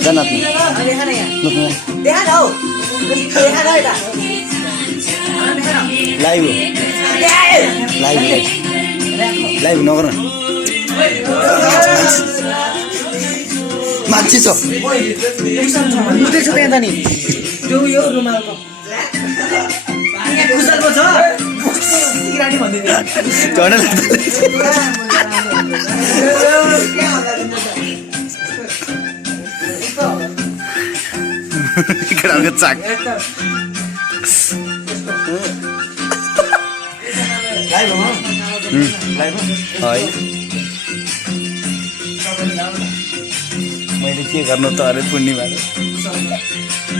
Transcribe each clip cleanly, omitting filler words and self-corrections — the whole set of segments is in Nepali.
Janat nih. Live. Live नगर मान्छे छ उतै छ त्यहाँ त नि जो यो रुमालको यहाँ खुसलको छ सिरानी भन्दै केटाको चाक लाइभ हो लाइभ है मैले के गर्नु त अरे पूर्णिमा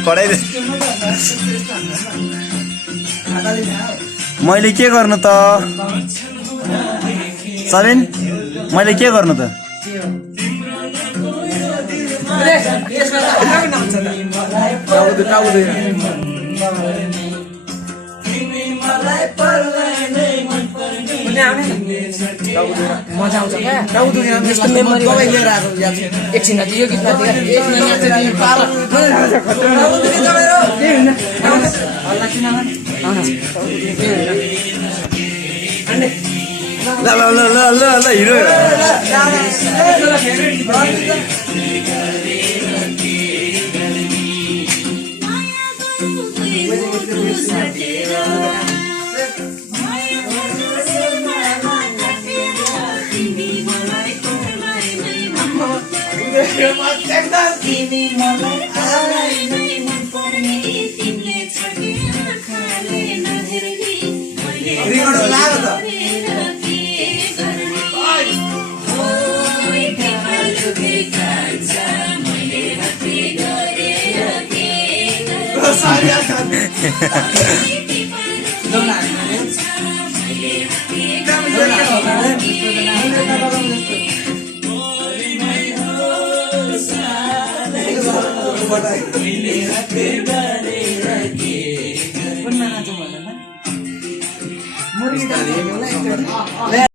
कराइदे मैले के गर्नु त सबिन मैले के गर्नु त मजा आउँछ क्या यस्तो मेमोरी लिएर आएको एकछिन यो गीतमा ल हिरो